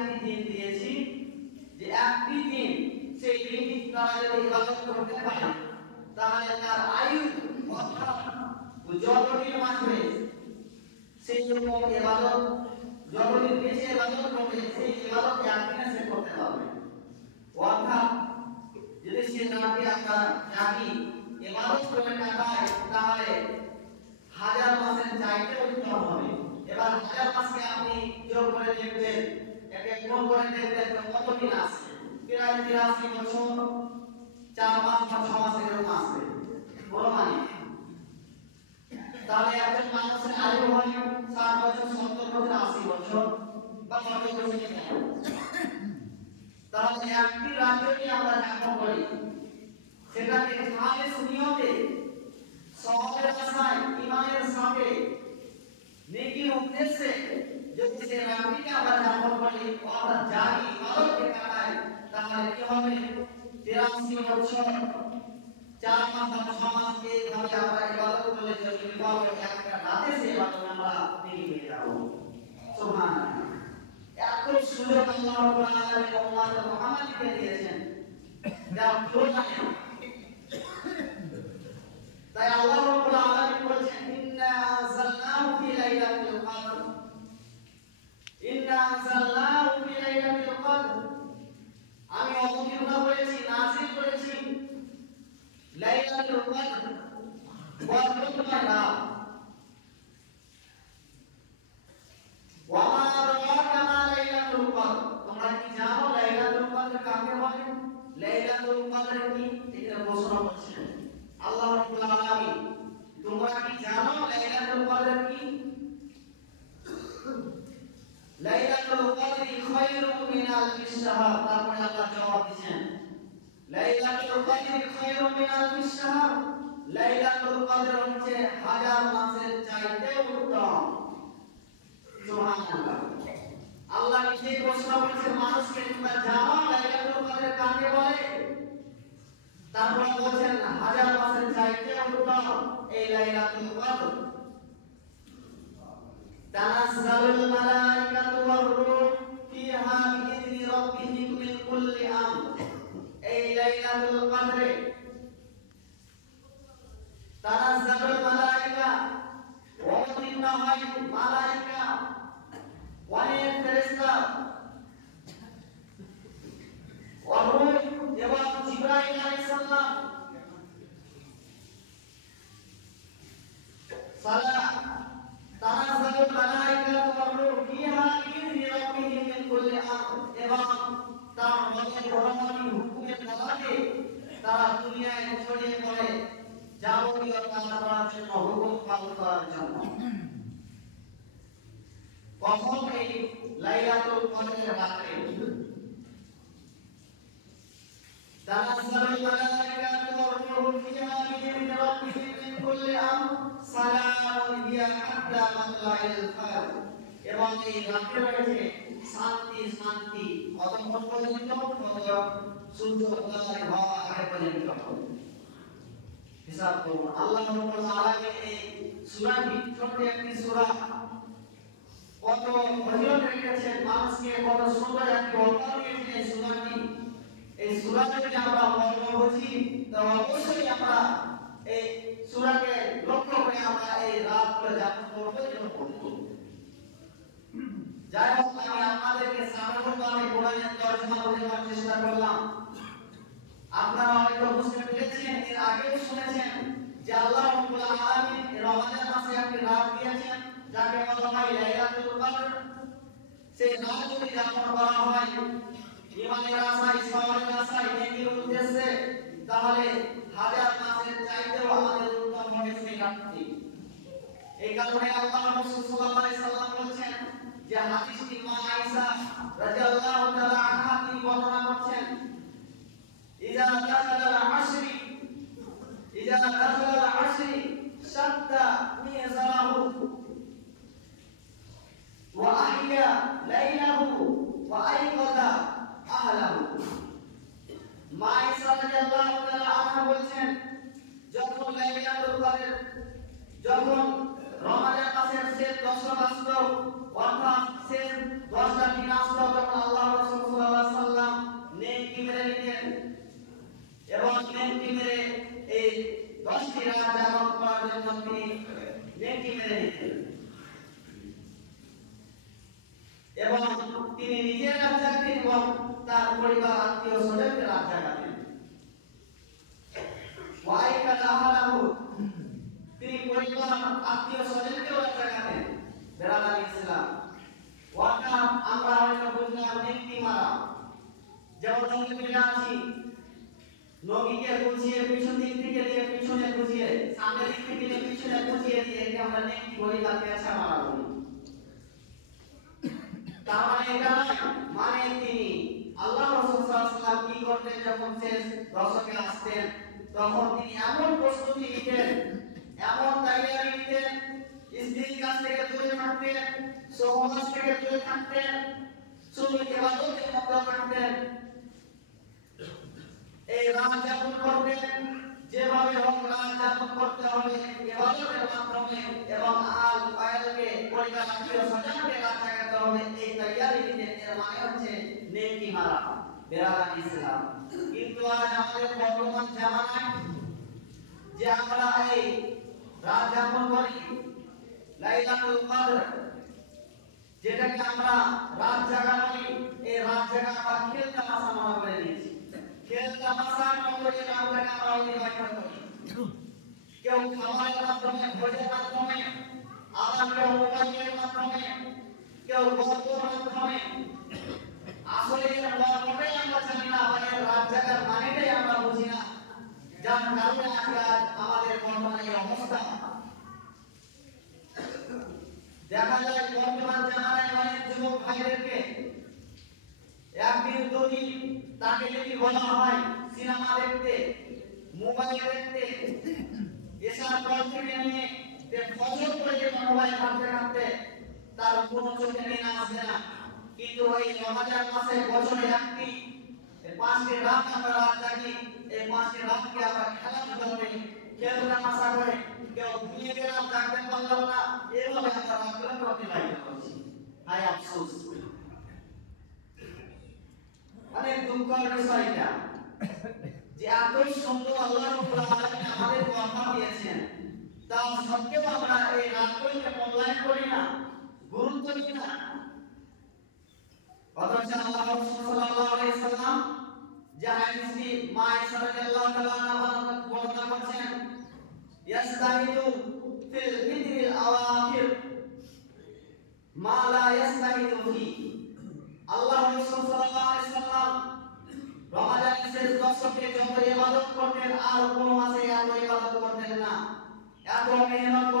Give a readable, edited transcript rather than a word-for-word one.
আরেকটি দিন দিয়েছি যে একটি দিন সেই দিনটি তারা যদি ইবাদত করতে পারে তাহলে তার আয়ু অর্থাৎ যতদিন বাঁচবে সেই রকম ইবাদত যতদিন বেঁচে ইবাদত করবে সেই ইবাদত একদিনে সে করতে পারবে। অর্থাৎ যদি সে রাতে আপনার জাগি ইবাদত করে কাটায় তাহলে 1000 মাসের চাইতে উত্তম হবে। এবার 1000 মাসকে আপনি যোগ করে দেখবেন, একে গুণ করে দেখবেন কত দিন আসে, প্রায় 83 বছর 4 মাস বা 6 মাস এরকম আসবে বড় মানে। তাহলে একজন মানুষের আয়ু হয় 60 বছর, 70 বছর, 80 বছর বা 90 বছর। তাহলে একটি রাত যদি আমরা যাপন করি সেটাকে খালেস নিয়তে সওয়াবের আশায় ঈমানের সাথে নেকির উদ্দেশ্যে যদি সে রাতটিকে আমরা যাপন করি অর্থাৎ জাগি ইবাদতে কাটাই তাহলে কি হবে 83 বছর 4 মাস বা 6 মাস এইভাবে আমরা ইবাদত করলে যদি পাবো একটা রাতে সে ইবাদত আমরা নেকি পেয়ে যাব। সুবহানাল্লাহ। এত সুযোগ আল্লাহ রাব্বুল আলামিন উম্মত মুহাম্মাদকে দিয়েছেন যা কেউ জানে না। তাই আল্লাহ রাব্বুল আলামিন বলেছেন ইন্না আনজালনাহু ফি লাইলাতুল কদর, ইন্না আনজালনাহু ফি লাইলাতুল কদর, আমি অবতীর্ণ করেছি নাযিল করেছি লাইলাতুল কদর বরকতময় রাত। ওয়া মা আদরাকা মা লাইলাতুল কদর, তোমরা কি জানো লাইলাতুল কদর কাকে বলে? লাইলাতুল কদর কি এটা ঘোষণা করছেন আল্লাহ রাব্বুল আলামিন। তোমরা কি জানো লাইলাতুল কদর কি? লাইলাতুল কদরি খায়রুম মিন আলফিশ শাহর। তারপরে আল্লাহ জবাব দিয়েছেন লাইলাতুল কদরি খায়রুম মিন আলফিশ শাহর, লাইলাতুল কদর হচ্ছে 1000 মাসের চাইতে উত্তম। সুবহানাল্লাহ। আল্লাহ নিজেই ঘোষণা করেছেন মানুষকে তোমরা জানো লাইলাতুল কদর কাকে বলে? তারপর বলেছেন 1000 মাসের চাইতে উত্তম এই লাইলাতুল কদর। তানাজ্জালুল মালাইকাতু ওয়ার রূহ ফিহা বিইذনি রাব্বিহিম মিন কুল্লি আমর। এই লাইলাতুল কদরে তানাজ্জালুল মালাইকা অবতীর্ণ হয় মালাইকা, অনেক ফেরেশতা ওয়ার রূহ এবং জিবরাইল আলাইহিস সালাম সালাম তানাজ্জালুল মালাইকাতু ওয়ার রূহ ফিহা বিইذনি রাব্বিহিম মিন কুল্লি আমর, এবং তার রবের রহমতি হুকুমের কারণে তারা দুনিয়ায় ছড়িয়ে পড়ে যাবতীয় কাজ করার জন্য, হুকুম পালন করার জন্য। কখন এই লাইলাতুল কদরের রাতে তানাজ্জালুল মালাইকাতু ওয়ার রূহ ফিহা বিইذনি রাব্বিহিম মিন কুল্লি আমর সালামুন হিয়া হাত্তা মাতলাইল ফাজর, এবং এই রাতে রয়েছে শান্তি শান্তি অতঃপর পর্যন্ত সূর্য উদয় হওয়ার আগে পর্যন্ত। হিসাব করুন আল্লাহ রাব্বুল আলামিন এই সূরা ছোট একটি সূরা কত ফজিলত রেখেছেন, মানুষকে কত সুন্দর একটি উপহার দিয়েছেন এই সূরাটি। এই সূরা যদি আমরা মর্ম বুঝি তাহলে অবশ্যই আমরা এই সূরাকে লক্ষ্য করে আমরা এই রাতগুলো যাপন করব এবং পড়ব। যাই হোক, আমি আপনাদেরকে সাধারণভাবে কোরআনের তরজমা বোঝানোর চেষ্টা করলাম। আপনারা হয়তো বুঝতে পেরেছেন, এর আগেও শুনেছেন যে আল্লাহ রাব্বুল আলামিন রমজান মাসে একটি রাত দিয়েছেন যাকে বলা হয় লাইলাতুল কদর। সেই রাত যদি যাপন করা হয় ঈমানের আশায়, সওয়াবের আশায়, নেকির উদ্দেশ্যে, তাহলে 1000 মাসের চাইতেও আমাদের উত্তম হবে সেই রাতটি। এই কারণে আল্লাহ রাসূল সাল্লাল্লাহু আলাইহি সাল্লাম বলেছেন যে হাদিসটি মা আয়েশা রাদিয়াল্লাহু তাআলা আনহা তিনি বর্ণনা করছেন, ইযা দাখালাল আশরি শাদ্দা মিযারাহু ওয়া আহইয়া লাইলাহু ওয়া আইকাযা আহলাহু। মা আয়েশা রাদিয়াল্লাহু তাআলা আনহা বলেছেন যখন লাইলাতুল কদর, যখন রমজান মাসের শেষ 10 আসলো, অর্থাৎ শেষ 10টা দিন আসলো, তখন আল্লাহ এবং তিনি নিজের রাত জাগতেন এবং তার পরিবার আত্মীয় স্বজনকে রাত জাগাতেন। তিনি পরিবার আত্মীয় স্বজনকে রাত জাগাতেন। বেরাদার ইসলাম ওয়াকা আমরা হয়তো বুঝলাম নেকি মারা, যেমন নঙ্গি তুলে আছি, নঙ্গিকে গুছিয়ে পিছন দিক থেকে দিয়ে পিছনে গুছিয়ে, সামনের দিক থেকে দিয়ে পিছনে গুছিয়ে দিয়ে একে আমরা নেকি বলি বা পেঁচা মারা বলি। তার মানে এটা মানে তিনি আল্লাহ রাসূল সাল্লাল্লাহু আলাইহি ওয়াসাল্লাম কি করতেন যখন শেষ দশকে আসতেন, তখন তিনি এমন প্রস্তুতি নিতেন, এমন তৈরি নিতেন, স্ত্রীর কাছ থেকে দূরে থাকতেন, সমাজ থেকে দূরে থাকতেন, শুধু ইবাদতে মগ্ন থাকতেন। এই রাত যাপন করতেন, যেভাবে হোক রাত যাপন করতে হবে ইবাদতের মাধ্যমে, এবং আল আয়াতকে পরিবার আত্মীয় স্বজনকে রাত জাগাতে হবে, এই তৈরি নিতেন। এর মানে হচ্ছে নেকি মারা, বেরাদার ইসলাম। কিন্তু আজ আমাদের বর্তমান জামানায় যে আমরা এই রাত যাপন করি, লাইলাতুল কদর যেটাকে আমরা রাত জাগা বলি, এই রাত জাগা আমরা খেল তামাশা মনে করে নিয়েছি। খেল তামাশার মতো যে রাতটাকে আমরা অতিবাহিত করি, কেউ খাবারের মাধ্যমে, ভোজের মাধ্যমে, আবার কেউ মোবাইলের মাধ্যমে, কেউ গল্পের মাধ্যমে। আসলে এর মর্মটাই আমরা জানি না, আমাদের রাত জাগার মানেটাই আমরা বুঝি না, যার কারণে আজ আমাদের বর্তমানে এই অবস্থা। দেখা যায় বর্তমান জামানায় অনেক যুবক ভাইদেরকে একদিন দুদিন তাকে যদি বলা হয় সিনেমা দেখতে, মোবাইল দেখতে, এসব পর থেকে নিয়ে ফজর পর্যন্ত মোবাইল ঘাঁটতে ঘাঁটতে তার কোনো চোখে নিয়ে আসবে না। কিন্তু ওই রমজান মাসে বছরে একটি 5টি রাত আমরা রাত জাগি, এই 5টি রাতকে আমরা খেলাধুলা করি, খেলাধুলা করে, কেউ ঘুমিয়ে গেলাম, জাগতে পারলাম না, এভাবে আমরা রাতগুলো অতিবাহিত করছি। হায় আফসোস, অনেক দুঃখের বিষয় এটা, যে এত সুন্দর আল্লাহ রাব্বুল আলামিন আমাদের কথা দিয়েছেন, তা সত্ত্বেও আমরা এই রাতগুলোকে মূল্যায়ন করি না, গুরুত্ব দিই না। অথচ আল্লাহ রাসূল সাল্লাল্লাহু আলাইহি ওয়াসাল্লাম যে হাদিসটি মা আয়েশা রাদিয়াল্লাহু তাআলা আনহা বর্ণনা করেছেন, ইয়াস্তাহিদু ফিল ফিত্রিল আওয়াখির মা লা ইয়াস্তাহিদু ফি। আল্লাহ রাসূল সাল্লাল্লাহু আলাইহি ওয়াসাল্লাম রমজানের শেষ দশকে যত ইবাদত করতেন, আর কোন মাসে এত ইবাদত করতেন না, এত মেহনত